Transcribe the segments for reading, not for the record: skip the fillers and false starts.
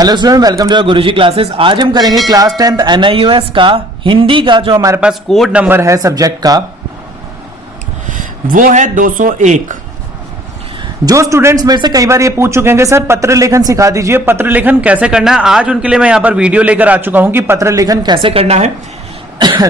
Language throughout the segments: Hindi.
Hello student, welcome to Guruji classes. आज हम करेंगे क्लास 10th NIOS का हिंदी का जो हमारे पास कोड नंबर है सब्जेक्ट का वो है 201। जो स्टूडेंट्स मेरे से कई बार ये पूछ चुके हैं सर पत्र लेखन सिखा दीजिए, पत्र लेखन कैसे करना है, आज उनके लिए मैं यहाँ पर वीडियो लेकर आ चुका हूं कि पत्र लेखन कैसे करना है।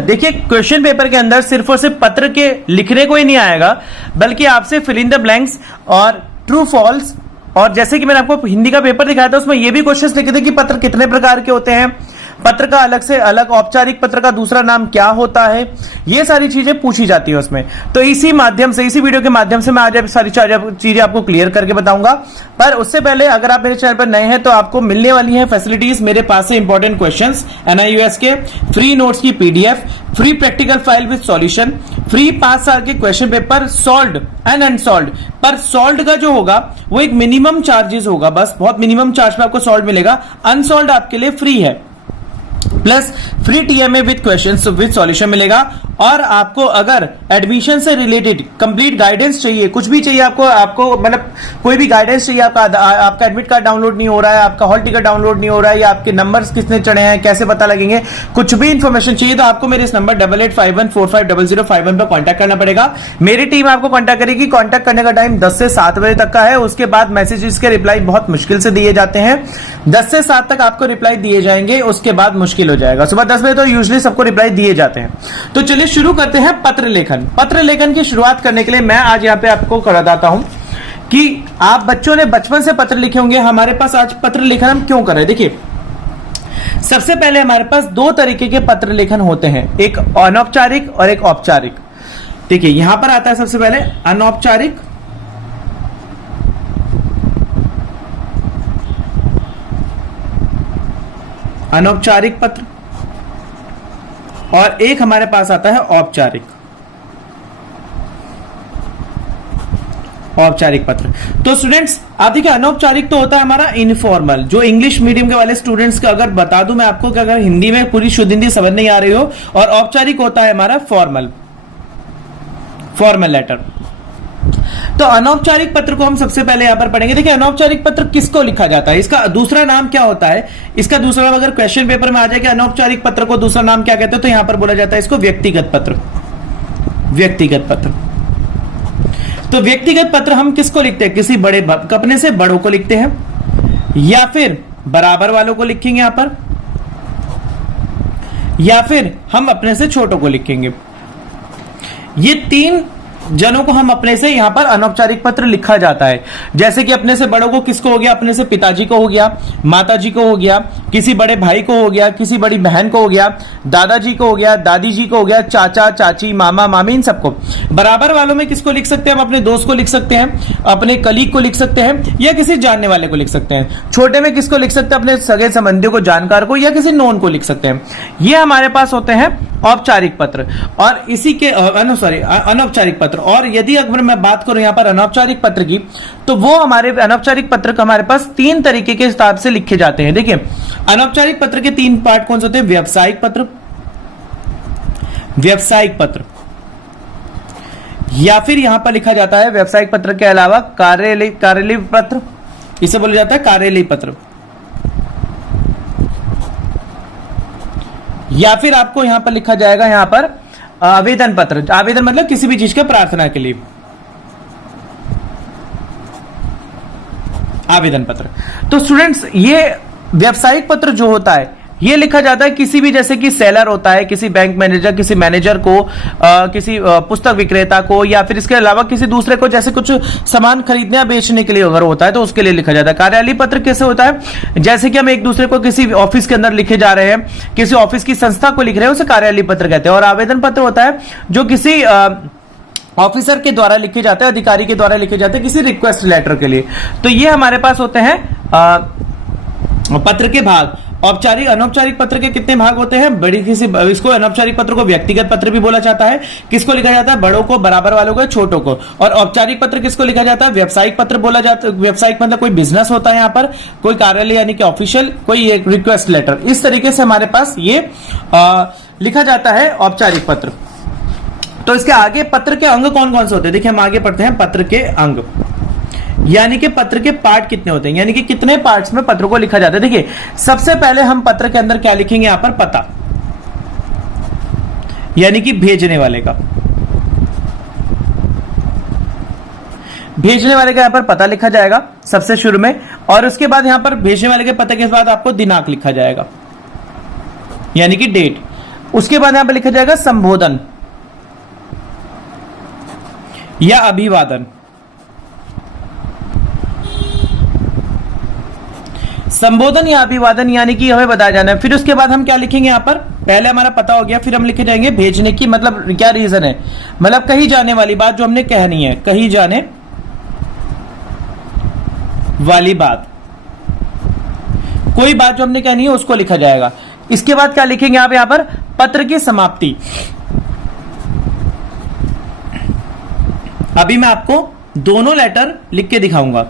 देखिए, क्वेश्चन पेपर के अंदर सिर्फ और सिर्फ पत्र के लिखने को ही नहीं आएगा, बल्कि आपसे फिल इन द ब्लैंक्स और ट्रू फॉल्स, और जैसे कि मैंने आपको हिंदी का पेपर दिखाया था उसमें ये भी क्वेश्चंस लिखे थे कि पत्र कितने प्रकार के होते हैं, पत्र का अलग से अलग, औपचारिक पत्र का दूसरा नाम क्या होता है, ये सारी चीजें पूछी जाती है उसमें। तो इसी माध्यम से, इसी वीडियो के माध्यम से मैं आज सारी चीजें आपको क्लियर करके बताऊंगा। पर उससे पहले अगर आप मेरे चैनल पर नए हैं तो आपको मिलने वाली है फैसिलिटीज मेरे पास से इंपॉर्टेंट क्वेश्चंस NIOS के, फ्री नोट्स की PDF, free practical file with solution, free 5 साल के question paper solved and unsolved. पर सॉल्व्ड का जो होगा वो एक मिनिमम चार्जेस होगा, बस बहुत मिनिमम चार्ज पे आपको सॉल्व मिलेगा। अनसॉल्व्ड आपके लिए फ्री है, plus free TMA with questions with solution मिलेगा। और आपको अगर एडमिशन से रिलेटेड कंप्लीट गाइडेंस चाहिए, कुछ भी चाहिए आपको मतलब कोई भी गाइडेंस चाहिए, आपका एडमिट कार्ड डाउनलोड नहीं हो रहा है, आपका हॉल टिकट डाउनलोड नहीं हो रहा है, या आपके नंबर्स कितने चढ़े हैं, कैसे पता लगेंगे, कुछ भी इंफॉर्मेशन चाहिए तो आपको मेरे इस नंबर 8851450051 पर कॉन्टैक्ट करना पड़ेगा। मेरी टीम आपको कॉन्टैक्ट करेगी। कॉन्टैक्ट करने का टाइम 10 से 7 बजे तक का है। उसके बाद मैसेजेस के रिप्लाई बहुत मुश्किल से दिए जाते हैं। 10 से 7 तक आपको रिप्लाई दिए जाएंगे, उसके बाद मुश्किल हो जाएगा। सुबह 10 बजे तो यूजुअली सबको रिप्लाई दिए जाते हैं। तो चलिए शुरू करते हैं पत्र लेखन। पत्र लेखन की शुरुआत करने के लिए मैं आज यहाँ पे आपको बताता हूं कि आप बच्चों ने बचपन से पत्र लिखे होंगे। हमारे पास आज पत्र लेखन हम क्यों कर रहे हैं, देखिए सबसे पहले हमारे पास 2 तरीके के पत्र लेखन होते हैं, एक अनौपचारिक और एक औपचारिक। देखिए यहां पर आता है सबसे पहले अनौपचारिक पत्र, और एक हमारे पास आता है औपचारिक पत्र। तो स्टूडेंट्स आप देखिए, अनौपचारिक तो होता है हमारा इनफॉर्मल, जो इंग्लिश मीडियम के वाले स्टूडेंट्स का अगर बता दूं मैं आपको कि अगर हिंदी में पूरी शुद्ध हिंदी समझ नहीं आ रही हो, और औपचारिक होता है हमारा फॉर्मल लेटर। तो अनौपचारिक पत्र को हम सबसे पहले यहां पर पढ़ेंगे। देखिए अनौपचारिक पत्र किसको लिखा जाता है, इसका दूसरा नाम क्या होता है, इसका दूसरा नाम अगर क्वेश्चन पेपर में आ जाए कि अनौपचारिक पत्र को दूसरा नाम क्या कहते हैं, तो यहां पर बोला जाता है इसको व्यक्तिगत पत्र। तो व्यक्तिगत पत्र हम किसको लिखते हैं, किसी बड़े अपने से बड़ों को लिखते हैं, या फिर बराबर वालों को लिखेंगे यहां पर, या फिर हम अपने से छोटों को लिखेंगे। ये 3 जनों को हम अपने से यहां पर अनौपचारिक पत्र लिखा जाता है। जैसे कि अपने से बड़ों को किसको हो गया, अपने से पिताजी को हो गया, माताजी को हो गया, किसी बड़े भाई को हो गया, किसी बड़ी बहन को हो गया, दादाजी को हो गया, दादी जी को हो गया, चाचा चाची मामा मामी, इन सबको। बराबर वालों में किसको लिख सकते हैं, हम अपने दोस्त को लिख सकते हैं, अपने कलीग को लिख सकते हैं, या किसी जानने वाले को लिख सकते हैं। छोटे में किसको लिख सकते हैं, अपने सगे संबंधियों को, जानकार को, या किसी नोन को लिख सकते हैं। ये हमारे पास होते हैं औपचारिक पत्र। और इसी के अनौपचारिक पत्र। और यदि अगर मैं बात करूं यहां पर अनौपचारिक पत्र की, तो वो हमारे अनौपचारिक पत्र का हमारे पास 3 तरीके के हिसाब से लिखे जाते हैं। देखिए अनौपचारिक पत्र के 3 पार्ट कौन से होते हैं, व्यावसायिक पत्र, या फिर यहां पर लिखा जाता है व्यावसायिक पत्र के अलावा कार्यालय पत्र, इसे बोला जाता है कार्यालय पत्र, या फिर आपको यहां पर लिखा जाएगा यहां पर आवेदन पत्र। आवेदन मतलब किसी भी चीज का प्रार्थना के लिए आवेदन पत्र। तो स्टूडेंट्स ये व्यावसायिक पत्र जो होता है ये लिखा जाता है किसी भी, जैसे कि सेलर होता है, किसी बैंक मैनेजर, किसी मैनेजर को, किसी पुस्तक विक्रेता को, या फिर इसके अलावा किसी दूसरे को, जैसे कुछ सामान खरीदने या बेचने के लिए अगर होता है तो उसके लिए लिखा जाता है। कार्यालय पत्र कैसे होता है, जैसे कि हम एक दूसरे को किसी ऑफिस के अंदर लिखे जा रहे हैं, किसी ऑफिस की संस्था को लिख रहे हैं, उसे कार्यालय पत्र कहते हैं। और आवेदन पत्र होता है जो किसी ऑफिसर के द्वारा लिखे जाते हैं, अधिकारी के द्वारा लिखे जाते हैं किसी रिक्वेस्ट लेटर के लिए। तो ये हमारे पास होते हैं पत्र के भाग। औपचारिक अनौपचारिक पत्र के कितने भाग होते हैं, इसको अनौपचारिक पत्र को व्यक्तिगत पत्र भी बोला जाता है। किसको लिखा जाता है, बड़ों को, बराबर वालों को, छोटों को। और औपचारिक पत्र किसको लिखा जाता है, व्यावसायिक पत्र बोला जाता है। व्यावसायिक मतलब कोई बिजनेस होता है, यहाँ पर कोई कार्यालय यानी कि ऑफिशियल, कोई एक रिक्वेस्ट लेटर। इस तरीके से हमारे पास ये लिखा जाता है औपचारिक पत्र। तो इसके आगे पत्र के अंग कौन कौन से होते हैं, देखिए हम आगे पढ़ते हैं पत्र के अंग। यानी कि पत्र के पार्ट कितने होते हैं, यानी कि कितने पार्ट्स में पत्र को लिखा जाता है। देखिए सबसे पहले हम पत्र के अंदर क्या लिखेंगे, यहां पर पता, यानी कि भेजने वाले का, भेजने वाले का यहां पर पता लिखा जाएगा सबसे शुरू में, और उसके बाद यहां पर भेजने वाले के पते के बाद आपको दिनांक लिखा जाएगा, यानी कि डेट। उसके बाद यहां पर लिखा जाएगा संबोधन या अभिवादन। संबोधन या अभिवादन यानी कि हमें बताया जाना है। फिर उसके बाद हम क्या लिखेंगे, यहां पर पहले हमारा पता हो गया, फिर हम लिखे जाएंगे भेजने की, मतलब क्या रीजन है, मतलब कही जाने वाली बात जो हमने कहनी है, कही जाने वाली बात, कोई बात जो हमने कहनी है उसको लिखा जाएगा। इसके बाद क्या लिखेंगे आप यहां पर, पत्र की समाप्ति। अभी मैं आपको दोनों लेटर लिख के दिखाऊंगा।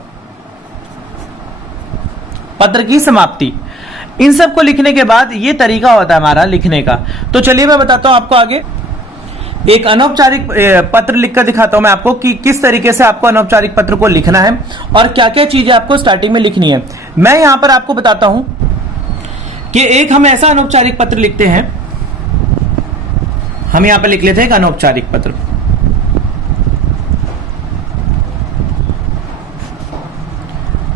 पत्र की समाप्ति, इन सब को लिखने के बाद ये तरीका होता है हमारा लिखने का। तो चलिए मैं बताता हूं आपको आगे। एक अनौपचारिक पत्र लिखकर दिखाता हूं मैं आपको कि किस तरीके से आपको अनौपचारिक पत्र को लिखना है और क्या क्या चीजें आपको स्टार्टिंग में लिखनी है। मैं यहां पर आपको बताता हूं कि एक हम ऐसा अनौपचारिक पत्र लिखते हैं, हम यहां पर लिख लेते हैं एक अनौपचारिक पत्र।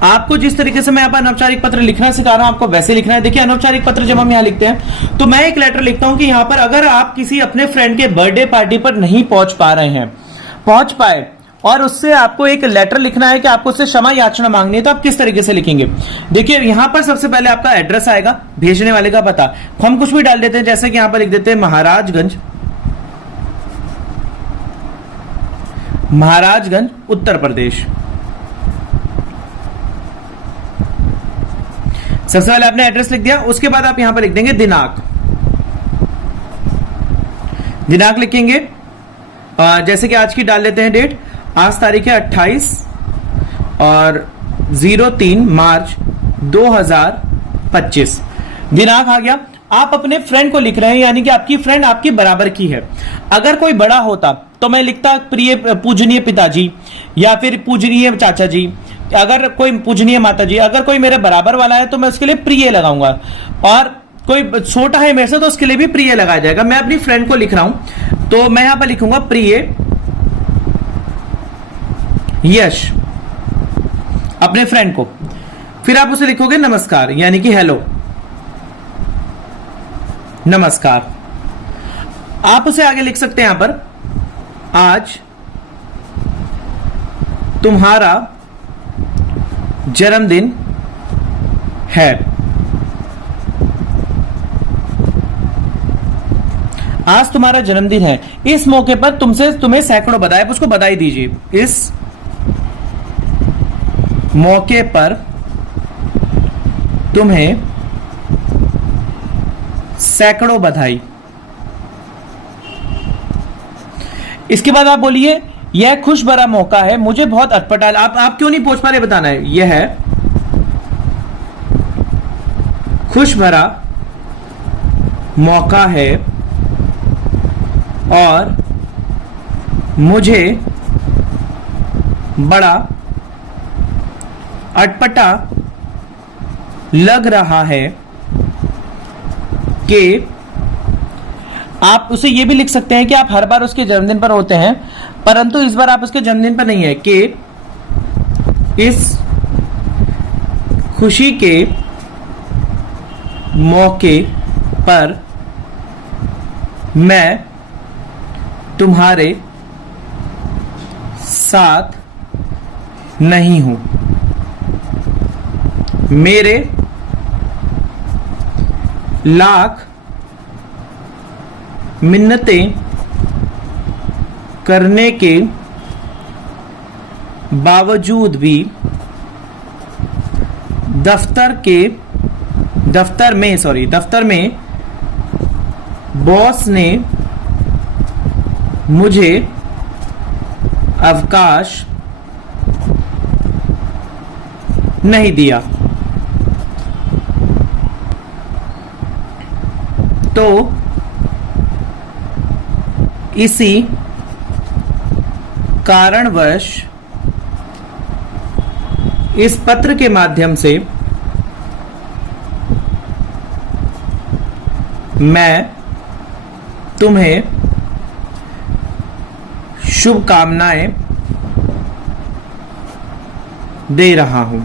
आपको जिस तरीके से मैं यहाँ पर अनौपचारिक पत्र लिखना सिखा रहा हूं आपको वैसे लिखना है। देखिए अनौपचारिक पत्र जब हम यहां लिखते हैं तो मैं एक लेटर लिखता हूं कि यहां पर अगर आप किसी अपने फ्रेंड के बर्थडे पार्टी पर नहीं पहुंच पा रहे हैं, पहुंच पाए और उससे आपको एक लेटर लिखना है कि आपको उससे क्षमा याचना मांगनी है, तो आप किस तरीके से लिखेंगे। देखिए यहां पर सबसे पहले आपका एड्रेस आएगा, भेजने वाले का पता, हम कुछ भी डाल देते हैं, जैसे कि यहां पर लिख देते हैं महाराजगंज उत्तर प्रदेश। सबसे पहले आपने एड्रेस लिख दिया, उसके बाद आप यहां पर लिख देंगे दिनांक, दिनांक लिखेंगे जैसे कि आज की डाल लेते हैं डेट, आज तारीख है 28 और 03 मार्च 2025, दिनांक आ गया। आप अपने फ्रेंड को लिख रहे हैं, यानी कि आपकी फ्रेंड आपकी बराबर की है। अगर कोई बड़ा होता तो मैं लिखता प्रिय पूजनीय पिताजी या फिर पूजनीय चाचा जी, अगर कोई पूजनीय माता जी, अगर कोई मेरे बराबर वाला है तो मैं उसके लिए प्रिय लगाऊंगा, और कोई छोटा है मेरे से तो उसके लिए भी प्रिय लगाया जाएगा। मैं अपनी फ्रेंड को लिख रहा हूं तो मैं यहां पर लिखूंगा प्रिय यश, अपने फ्रेंड को। फिर आप उसे लिखोगे नमस्कार, यानी कि हेलो, नमस्कार। आप उसे आगे लिख सकते हैं यहां पर आज तुम्हारा जन्मदिन है, आज तुम्हारा जन्मदिन है, इस मौके पर तुम्हें सैकड़ों बधाई, आप उसको बधाई दीजिए। इस मौके पर तुम्हें सैकड़ों बधाई। इसके बाद आप बोलिए यह खुश भरा मौका है, मुझे बहुत अटपटा, आप क्यों नहीं पहुंच पा रहे बताना है। यह है खुश भरा मौका है और मुझे बड़ा अटपटा लग रहा है कि आप उसे यह भी लिख सकते हैं कि आप हर बार उसके जन्मदिन पर होते हैं, परंतु इस बार आप उसके जन्मदिन पर नहीं है, कि इस खुशी के मौके पर मैं तुम्हारे साथ नहीं हूं, मेरे लाख मिन्नतें करने के बावजूद भी दफ्तर में बॉस ने मुझे अवकाश नहीं दिया, तो इसी कारणवश इस पत्र के माध्यम से मैं तुम्हें शुभकामनाएं दे रहा हूं।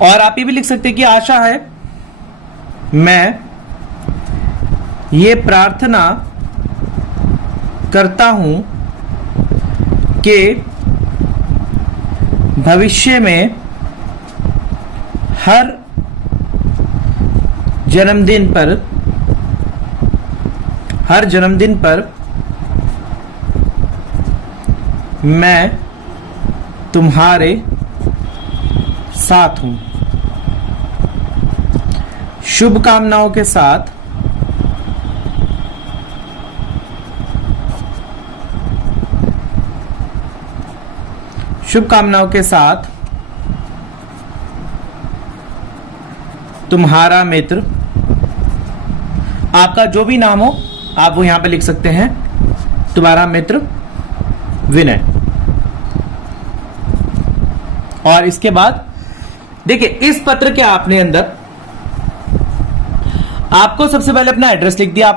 और आप ये भी लिख सकते हैं कि आशा है, मैं ये प्रार्थना करता हूं कि भविष्य में हर जन्मदिन पर मैं तुम्हारे साथ हूं। शुभकामनाओं के साथ तुम्हारा मित्र, आपका जो भी नाम हो आप वो यहां पे लिख सकते हैं, तुम्हारा मित्र विनय। और इसके बाद देखिए, इस पत्र के आपने अंदर आपको सबसे पहले अपना एड्रेस लिख दिया,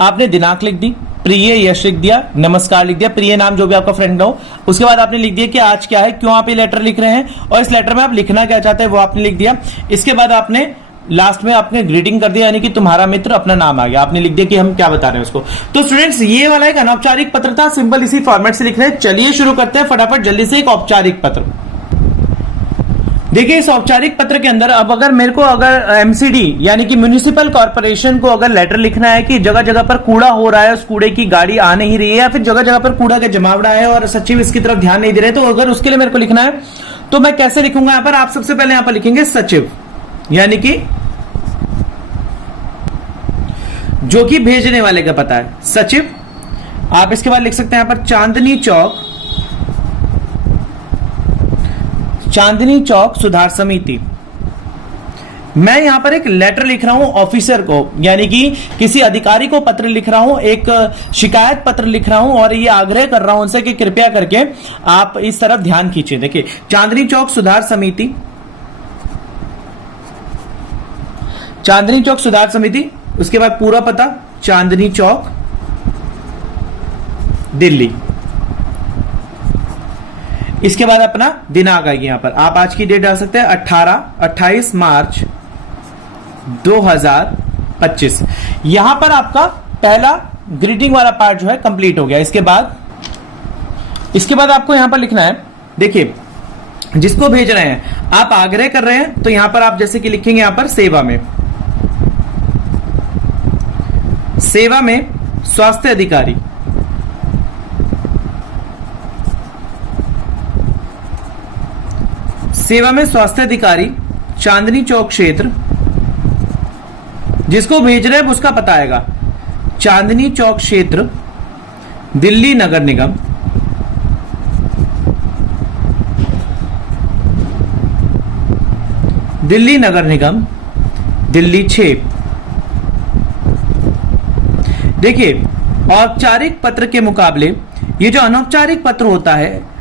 आपने दिनांक लिख दी, प्रिय यश लिख दिया, नमस्कार लिख दिया, प्रिय नाम जो भी आपका फ्रेंड हो। उसके बाद आपने लिख दिया कि आज क्या है, क्यों आप ये लेटर लिख रहे हैं, और इस लेटर में आप लिखना क्या चाहते हैं वो आपने लिख दिया। इसके बाद आपने लास्ट में आपने ग्रीटिंग कर दिया, यानी कि तुम्हारा मित्र, अपना नाम आ गया, आपने लिख दिया कि हम क्या बता रहे हैं उसको। तो स्टूडेंट्स, ये वाला एक अनौपचारिक पत्र था, सिंपल इसी फॉर्मेट से लिख रहे हैं। चलिए शुरू करते हैं फटाफट जल्दी से एक औपचारिक पत्र। देखिए, इस औपचारिक पत्र के अंदर अब अगर एमसीडी यानी कि म्युनिसिपल कॉर्पोरेशन को अगर लेटर लिखना है कि जगह जगह पर कूड़ा हो रहा है, उस कूड़े की गाड़ी आ नहीं रही है, या फिर जगह जगह पर कूड़ा का जमावड़ा है और सचिव इसकी तरफ ध्यान नहीं दे रहे, तो अगर उसके लिए मेरे को लिखना है तो मैं कैसे लिखूंगा? यहां पर आप सबसे पहले यहां पर लिखेंगे सचिव, यानी कि जो कि भेजने वाले का पता है, सचिव। आप इसके बाद लिख सकते हैं यहां पर चांदनी चौक सुधार समिति। मैं यहां पर एक लेटर लिख रहा हूं ऑफिसर को, यानी कि किसी अधिकारी को पत्र लिख रहा हूं, एक शिकायत पत्र लिख रहा हूं, और ये आग्रह कर रहा हूं उनसे कि कृपया करके आप इस तरफ ध्यान खींचिए। देखिए, चांदनी चौक सुधार समिति, उसके बाद पूरा पता चांदनी चौक, दिल्ली। इसके बाद अपना दिनांक आएगी, यहां पर आप आज की डेट डाल सकते हैं 28 मार्च 2025। यहां पर आपका पहला ग्रीटिंग वाला पार्ट जो है कंप्लीट हो गया। इसके बाद आपको यहां पर लिखना है, देखिए जिसको भेज रहे हैं, आप आग्रह कर रहे हैं तो यहां पर आप जैसे कि लिखेंगे यहां पर सेवा में स्वास्थ्य अधिकारी, चांदनी चौक क्षेत्र, जिसको भेज रहे हैं उसका पता आएगा चांदनी चौक क्षेत्र, दिल्ली नगर निगम, दिल्ली 6। देखिए, औपचारिक पत्र के मुकाबले ये जो अनौपचारिक पत्र होता है,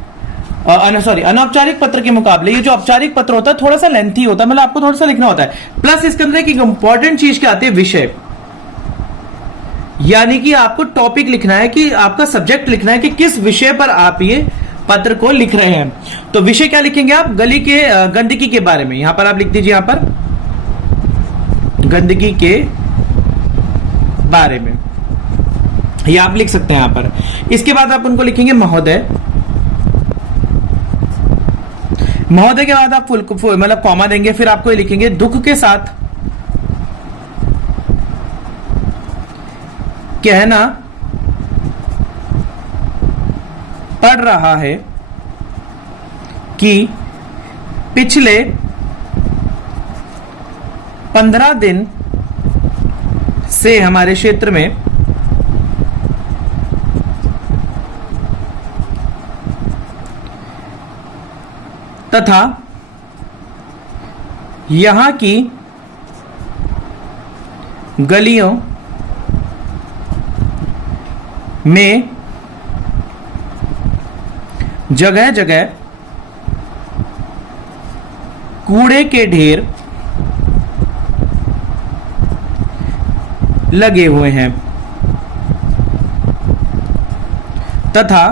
अनौपचारिक पत्र के मुकाबले ये जो औपचारिक पत्र होता है थोड़ा सा लेंथी होता है, मतलब आपको थोड़ा सा लिखना होता है। प्लस इसके अंदर एक इंपॉर्टेंट चीज क्या आती है, विषय, यानी कि आपको टॉपिक लिखना है, कि आपका सब्जेक्ट लिखना है कि किस विषय पर आप ये पत्र को लिख रहे हैं। तो विषय क्या लिखेंगे आप? गंदगी के बारे में। यहां पर आप लिख दीजिए, यहां पर गंदगी के बारे में, ये आप लिख सकते हैं यहां पर। इसके बाद आप उनको लिखेंगे महोदय के बाद आप मतलब कॉमा देंगे, फिर आपको ये लिखेंगे दुख के साथ कहना पड़ रहा है कि पिछले 15 दिन से हमारे क्षेत्र में तथा यहां की गलियों में जगह जगह कूड़े के ढेर लगे हुए हैं तथा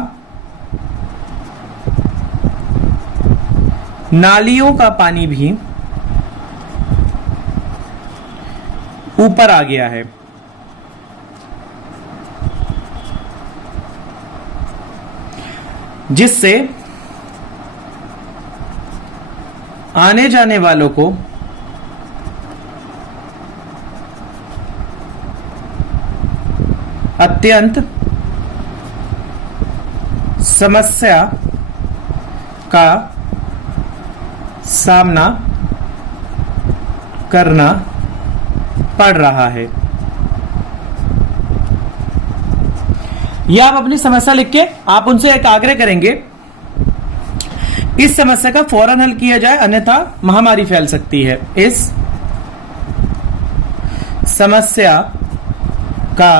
नालियों का पानी भी ऊपर आ गया है। जिससे आने जाने वालों को अत्यंत समस्या का सामना करना पड़ रहा है। यह आप अपनी समस्या लिख के आप उनसे एक आग्रह करेंगे इस समस्या का फौरन हल किया जाए, अन्यथा महामारी फैल सकती है। इस समस्या का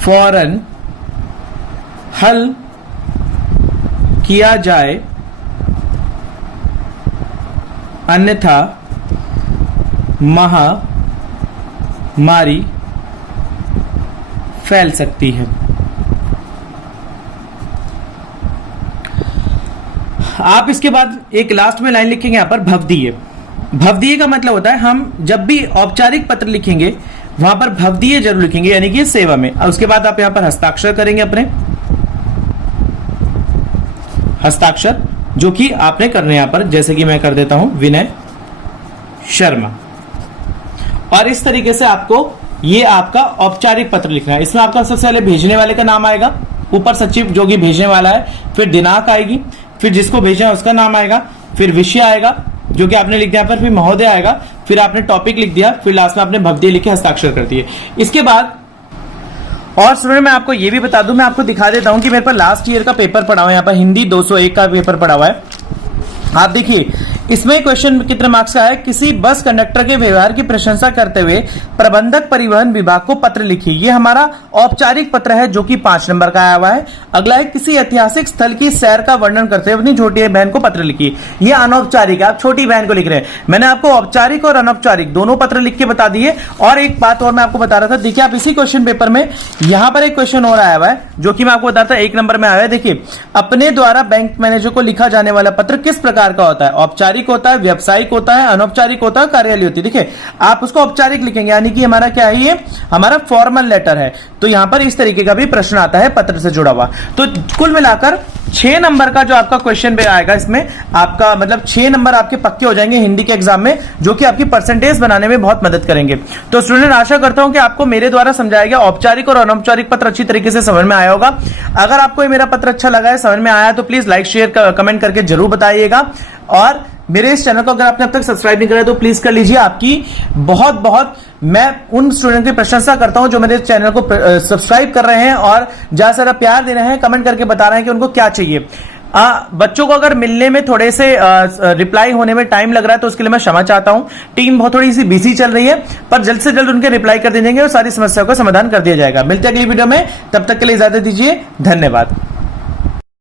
फौरन हल किया जाए, अन्यथा महामारी फैल सकती है। आप इसके बाद एक लास्ट में लाइन लिखेंगे यहां पर भवदीय। भवदीय का मतलब होता है हम जब भी औपचारिक पत्र लिखेंगे वहां पर भवदीय जरूर लिखेंगे, यानी कि सेवा में। और उसके बाद आप यहां पर हस्ताक्षर करेंगे अपने हस्ताक्षर, जो कि आपने करने यहां पर, जैसे कि मैं कर देता हूं विनय शर्मा। और इस तरीके से आपको ये आपका औपचारिक पत्र लिखना है। इसमें आपका सबसे पहले भेजने वाले का नाम आएगा, ऊपर सचिव जो कि भेजने वाला है, फिर दिनांक आएगी, फिर जिसको भेजना है उसका नाम आएगा, फिर विषय आएगा जो कि आपने लिख दिया, पर फिर महोदय आएगा, फिर आपने टॉपिक लिख दिया, फिर लास्ट में आपने भवदीय लिखे हस्ताक्षर कर दिए। इसके बाद और स्टूडेंट मैं आपको ये भी बता दूं, मैं आपको दिखा देता हूं कि मेरे पास लास्ट ईयर का पेपर पड़ा हुआ है। यहाँ पर हिंदी 201 का पेपर पड़ा हुआ है। आप देखिए इसमें क्वेश्चन कितने मार्क्स का है। किसी बस कंडक्टर के व्यवहार की प्रशंसा करते हुए प्रबंधक परिवहन विभाग को पत्र लिखिए। ये हमारा औपचारिक पत्र है जो कि 5 नंबर का आया हुआ है। अगला है किसी ऐतिहासिक स्थल की सैर का वर्णन करते हुए अपनी छोटी बहन को पत्र लिखिए। ये अनौपचारिक है, आप छोटी बहन को लिख रहे हैं। मैंने आपको औपचारिक और अनौपचारिक दोनों पत्र लिख के बता दिए। और एक बात और मैं आपको बता रहा था, देखिए आप इसी क्वेश्चन पेपर में यहां पर एक क्वेश्चन और आया हुआ है जो कि मैं आपको बताता था 1 नंबर में आया है। देखिए अपने द्वारा बैंक मैनेजर को लिखा जाने वाला पत्र किस प्रकार का होता है। औपचारिक होता है, व्यावसायिक होता है, अनौपचारिक होता है, कार्यालय होती है। देखिए आप उसको औपचारिक लिखेंगे, यानी कि हमारा क्या है, ये हमारा फॉर्मल लेटर है। तो यहां पर इस तरीके का भी प्रश्न आता है पत्र से जुड़ा हुआ। तो कुल मिलाकर 6 नंबर का जो आपका क्वेश्चन आएगा, इसमें आपका मतलब 6 नंबर आपके पक्के हो जाएंगे हिंदी के एग्जाम में, जो कि आपकी परसेंटेज बनाने में बहुत मदद करेंगे। तो स्टूडेंट आशा करता हूं कि आपको मेरे द्वारा समझाया गया औपचारिक और अनौपचारिक पत्र अच्छी तरीके से समझ में आया होगा। अगर आपको ये मेरा पत्र अच्छा लगा है, समझ में आया, तो प्लीज लाइक शेयर कमेंट करके जरूर बताइएगा। और मेरे इस चैनल को अगर आपने अब तक सब्सक्राइब नहीं करा तो प्लीज कर लीजिए। आपकी बहुत बहुत मैं उन स्टूडेंट की प्रशंसा करता हूं जो मेरे चैनल को सब्सक्राइब कर रहे हैं और ज्यादा से ज्यादा प्यार दे रहे हैं, कमेंट करके बता रहे हैं कि उनको क्या चाहिए। बच्चों को अगर मिलने में थोड़े से रिप्लाई होने में टाइम लग रहा है तो उसके लिए मैं क्षमा चाहता हूं। टीम बहुत थोड़ी सी बिजी चल रही है, पर जल्द से जल्द उनके रिप्लाई कर दिए जाएंगे और सारी समस्याओं का समाधान कर दिया जाएगा। मिलते हैं अगली वीडियो में, तब तक के लिए इजाजत दीजिए। धन्यवाद।